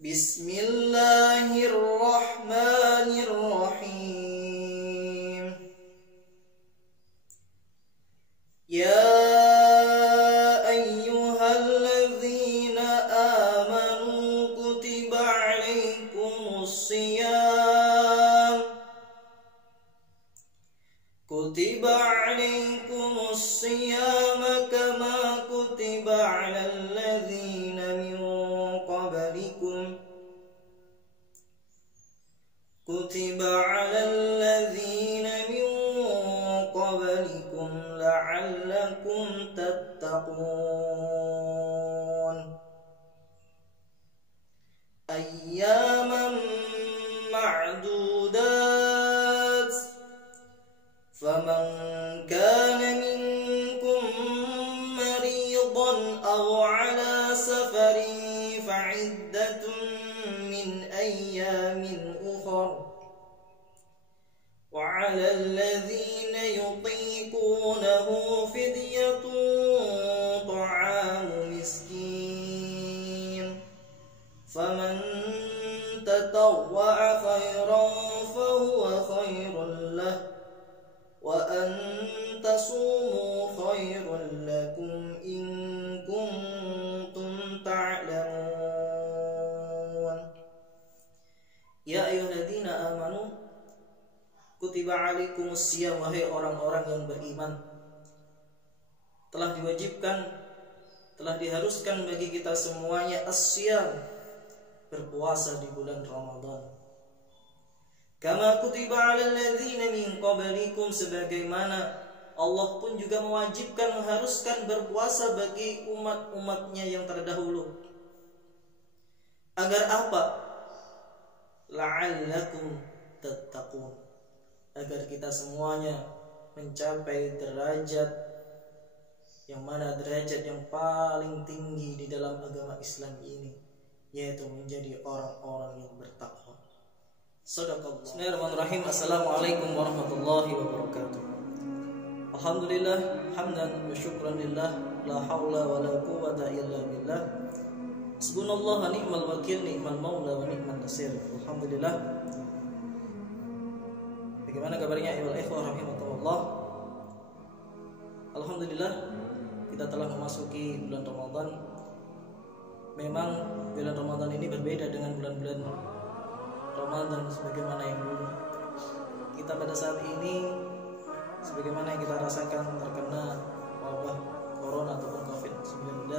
Bismillahirrahmanirrahim. Ya ayyuhalladzina amanu kutiba alaikumus siyam kama kutiba alal ladzina min qablikum la'allakum tattaqun. Ayyaman ma'dudat, faman kana minkum maridan aw ala safarin fa'iddatun min ayyamin ukhra wa 'ala alladhina yutiqunahu fidyatun ta'amu miskin, faman tatawwa'a khairan fahuwa khairun lah, wa an tasumu khairun lakum in kuntum ta'lamun. Ya ayyuhalladzina amanu kutiba alaikumus siyam, wahai orang-orang yang beriman, telah diwajibkan, telah diharuskan bagi kita semuanya as-siyam, berpuasa di bulan Ramadan. Kama kutiba alal ladzina min qablikum, sebagaimana Allah pun juga mewajibkan, mengharuskan berpuasa bagi umat-umatnya yang terdahulu. Agar apa? La'allakum tattaqun, agar kita semuanya mencapai derajat yang mana derajat yang paling tinggi di dalam agama Islam ini, yaitu menjadi orang-orang yang bertakwa. Shadaqallah. Bismillahirrahmanirrahim. Assalamualaikum warahmatullahi wabarakatuh. Alhamdulillah, hamdan wa syukran lillah, la haula wa la quwwata illa billah. Hasbunallah wa ni'mal wakil, ni'mal maula wa ni'mal nasir. Alhamdulillah. Bagaimana kabarnya ayyuhal ikhwah rahimakumullah? Alhamdulillah, kita telah memasuki bulan Ramadan. Memang bulan Ramadan ini berbeda dengan bulan-bulan Ramadan sebagaimana yang dulu. Kita pada saat ini, sebagaimana yang kita rasakan, terkena wabah corona ataupun COVID-19,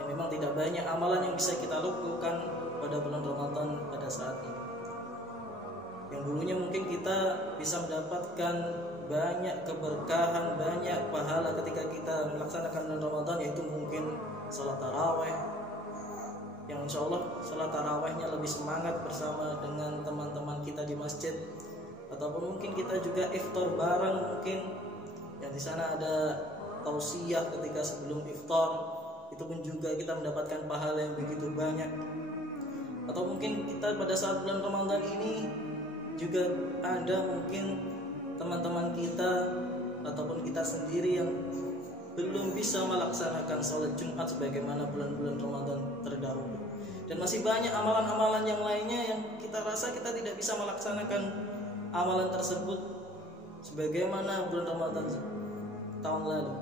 yang memang tidak banyak amalan yang bisa kita lakukan pada bulan Ramadan pada saat ini. Yang dulunya mungkin kita bisa mendapatkan banyak keberkahan, banyak pahala ketika kita melaksanakan bulan Ramadan, yaitu mungkin salat tarawih, yang insya Allah salat tarawihnya lebih semangat bersama dengan teman-teman kita di masjid, ataupun mungkin kita juga iftar bareng, mungkin yang di sana ada tausiyah ketika sebelum iftar, itu pun juga kita mendapatkan pahala yang begitu banyak. Atau mungkin kita pada saat bulan Ramadan ini juga ada mungkin teman-teman kita ataupun kita sendiri yang belum bisa melaksanakan sholat Jumat sebagaimana bulan-bulan Ramadan terdahulu, dan masih banyak amalan-amalan yang lainnya yang kita rasa kita tidak bisa melaksanakan amalan tersebut sebagaimana bulan Ramadan tahun lalu.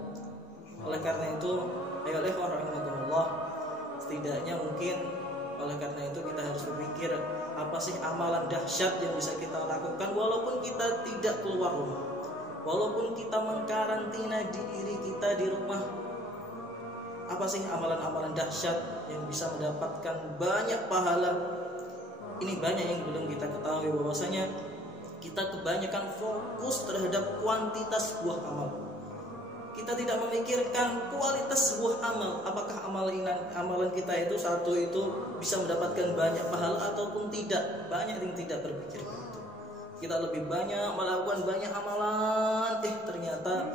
Oleh karena itu, ayo rahimahumullah, setidaknya mungkin oleh karena itu kita harus berpikir, apa sih amalan dahsyat yang bisa kita lakukan walaupun kita tidak keluar rumah, walaupun kita mengkarantina diri kita di rumah. Apa sih amalan-amalan dahsyat yang bisa mendapatkan banyak pahala? Ini banyak yang belum kita ketahui, bahwasanya kita kebanyakan fokus terhadap kuantitas sebuah amal. Kita tidak memikirkan kualitas sebuah amal. Apakah amalan kita itu satu itu bisa mendapatkan banyak pahala ataupun tidak? Banyak yang tidak berpikir begitu. Kita lebih banyak melakukan banyak amalan, ternyata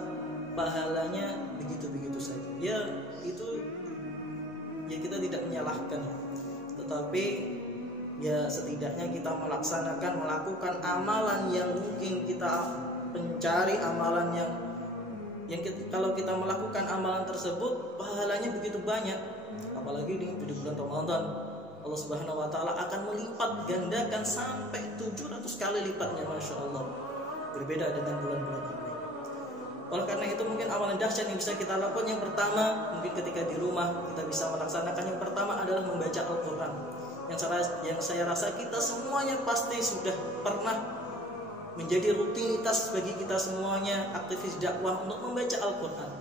pahalanya begitu-begitu saja. Ya itu, ya kita tidak menyalahkan, tetapi ya setidaknya kita melakukan amalan yang mungkin kita mencari amalan yang kalau kita melakukan amalan tersebut pahalanya begitu banyak, apalagi di bulan Ramadan Allah Subhanahu wa taala akan melipat gandakan sampai 700 kali lipatnya, Masya Allah. Berbeda dengan bulan-bulan yang lain. Oleh karena itu mungkin amalan dahsyat yang bisa kita lakukan yang pertama, mungkin ketika di rumah kita bisa melaksanakan yang pertama adalah membaca Al-Quran. Yang saya rasa kita semuanya pasti sudah pernah menjadi rutinitas bagi kita semuanya aktivis dakwah untuk membaca Al-Quran.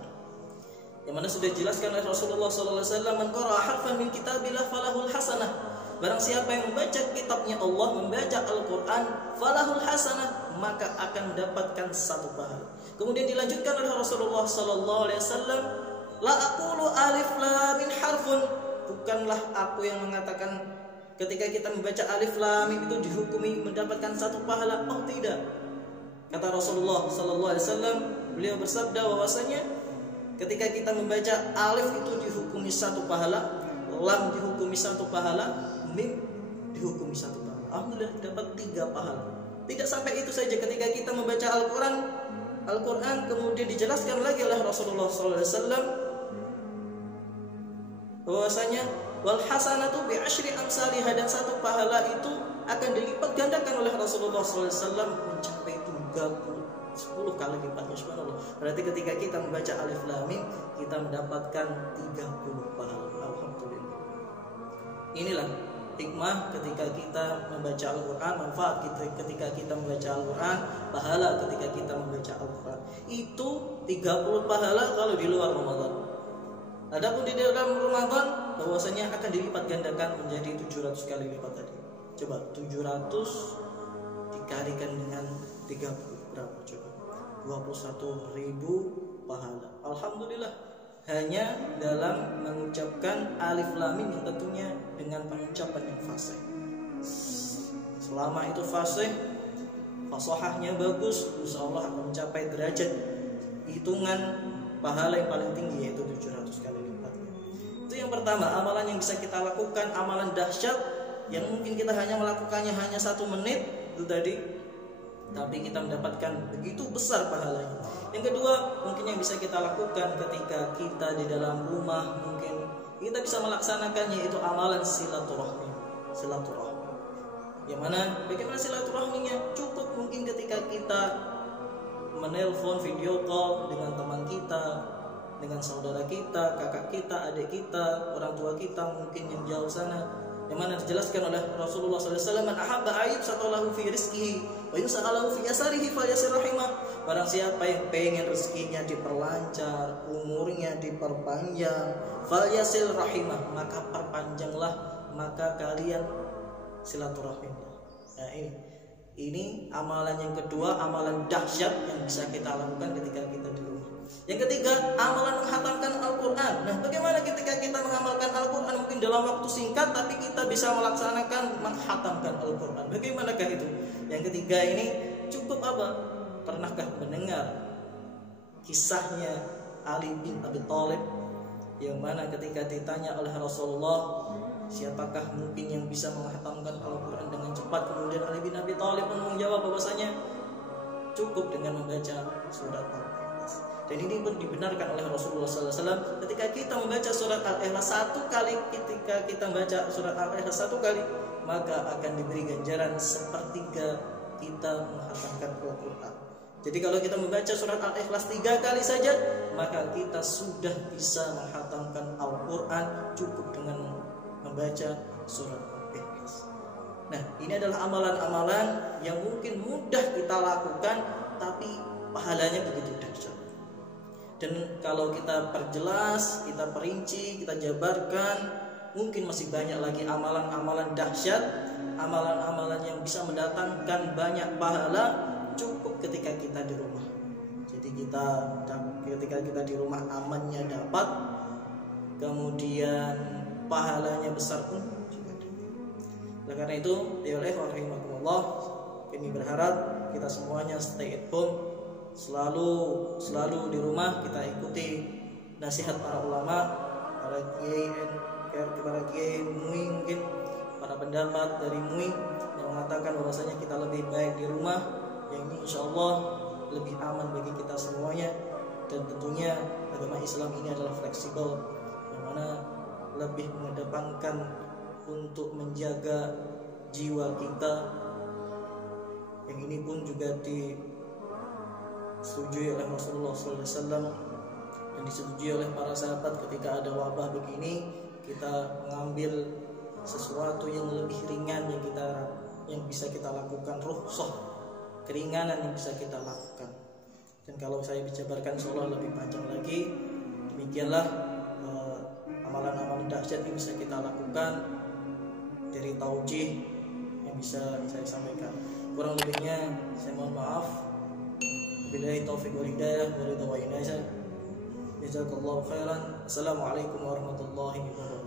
Yang mana sudah dijelaskan oleh Rasulullah SAW, man qara'a harfan min kitabillah falahul hasanah. Barang siapa yang membaca kitabnya Allah, membaca Al-Quran, falahul hasanah, maka akan mendapatkan satu pahala. Kemudian dilanjutkan oleh Rasulullah SAW, la aqulu alif lam mim harfun. Bukanlah aku yang mengatakan ketika kita membaca alif lam mim itu dihukumi mendapatkan satu pahala. Oh tidak. Kata Rasulullah SAW, beliau bersabda bahwasanya ketika kita membaca alif itu dihukumi satu pahala, lam dihukumi satu pahala, mim dihukumi satu pahala. Alhamdulillah dapat 3 pahala. Tidak sampai itu saja, ketika kita membaca Al-Quran kemudian dijelaskan lagi oleh Rasulullah SAW bahwasanya wal hasanatu bi asyri amsalihha, dan satu pahala itu akan dilipat gandakan oleh Rasulullah SAW mencapai 10 kali lipatnya, subhanallah. Berarti ketika kita membaca alif lam mim kita mendapatkan 30 pahala. Alhamdulillah. Inilah hikmah ketika kita membaca Al-Quran, manfaat ketika kita membaca Al-Quran, pahala ketika kita membaca Al-Quran. Itu 30 pahala kalau di luar Ramadan. Adapun di dalam Ramadan bahwasanya akan dilipat gandakan menjadi 700 kali lipat tadi. Coba 700 dikalikan dengan 30 berapa coba? 21.000 pahala. Alhamdulillah. Hanya dalam mengucapkan alif lam mim yang tentunya dengan pengucapan yang fasih. Selama itu fasih, fasahahnya bagus, insyaallah akan mencapai derajat hitungan pahala yang paling tinggi, yaitu 700 kali lipatnya. Itu yang pertama, amalan yang bisa kita lakukan, amalan dahsyat yang mungkin kita hanya melakukannya hanya 1 menit itu tadi, tapi kita mendapatkan begitu besar pahalanya. Yang kedua, mungkin yang bisa kita lakukan ketika kita di dalam rumah, mungkin kita bisa melaksanakannya, yaitu amalan silaturahmi. Yang mana bagaimana silaturahminya? Cukup mungkin ketika kita menelpon, video call dengan teman kita, dengan saudara kita, kakak kita, adik kita, orang tua kita mungkin yang jauh sana. Yang mana dijelaskan oleh Rasulullah SAW, man ahabba ayyub satalahu fi rizqihi wa yus'alahu fi yasarihi falyasir rahimah. Barang siapa yang pengen rezekinya diperlancar, umurnya diperpanjang, falyasir rahimah, maka perpanjanglah, maka kalian silaturahim. Nah ini amalan yang kedua, amalan dahsyat yang bisa kita lakukan ketika kita di rumah. Yang ketiga, amalan menghatamkan Al-Quran. Nah, bagaimana ketika kita mengamalkan Al-Quran mungkin dalam waktu singkat, tapi kita bisa melaksanakan menghatamkan Al-Quran? Bagaimanakah itu? Yang ketiga ini cukup apa? Pernahkah mendengar kisahnya Ali bin Abi Thalib, yang mana ketika ditanya oleh Rasulullah, siapakah mungkin yang bisa menghatamkan Al-Quran dengan cepat? Kemudian Ali bin Abi Thalib pun menjawab bahwasanya cukup dengan membaca surat Al-Ikhlas. Dan ini pun dibenarkan oleh Rasulullah SAW. Ketika kita membaca surat Al-Ikhlas 1 kali, ketika kita membaca surat Al-Ikhlas 1 kali, maka akan diberi ganjaran sepertiga kita menghatamkan Al-Quran. Jadi kalau kita membaca surat Al-Ikhlas 3 kali saja, maka kita sudah bisa menghatamkan Al-Quran cukup dengan membaca surat Al-Ikhlas. Nah, ini adalah amalan-amalan yang mungkin mudah kita lakukan, tapi pahalanya begitu dahsyat. Dan kalau kita perjelas, kita perinci, kita jabarkan, mungkin masih banyak lagi amalan-amalan dahsyat, amalan-amalan yang bisa mendatangkan banyak pahala cukup ketika kita di rumah. Jadi ketika kita di rumah amannya dapat, kemudian pahalanya besar pun juga dapat. Oleh karena itu, rahimahumullah, kami berharap kita semuanya stay at home, selalu di rumah, kita ikuti nasihat para ulama, para kiai MUI, mungkin para pendapat dari MUI yang mengatakan bahwasanya kita lebih baik di rumah, yang ini insyaallah lebih aman bagi kita semuanya. Dan tentunya agama Islam ini adalah fleksibel, yang mana lebih mengedepankan untuk menjaga jiwa kita. Yang ini pun juga disetujui oleh Rasulullah SAW dan disetujui oleh para sahabat. Ketika ada wabah begini, kita mengambil sesuatu yang lebih ringan yang bisa kita lakukan, rukhsah, keringanan yang bisa kita lakukan. Dan kalau saya dijabarkan seolah lebih panjang lagi, demikianlah amalan-amalan dahsyat yang bisa kita lakukan dari taujih yang bisa saya sampaikan. Kurang lebihnya saya mohon maaf. Billahi taufiq wal hidayah wa ridha wa inayah. Jazakallahu khairan. Assalamualaikum warahmatullahi wabarakatuh.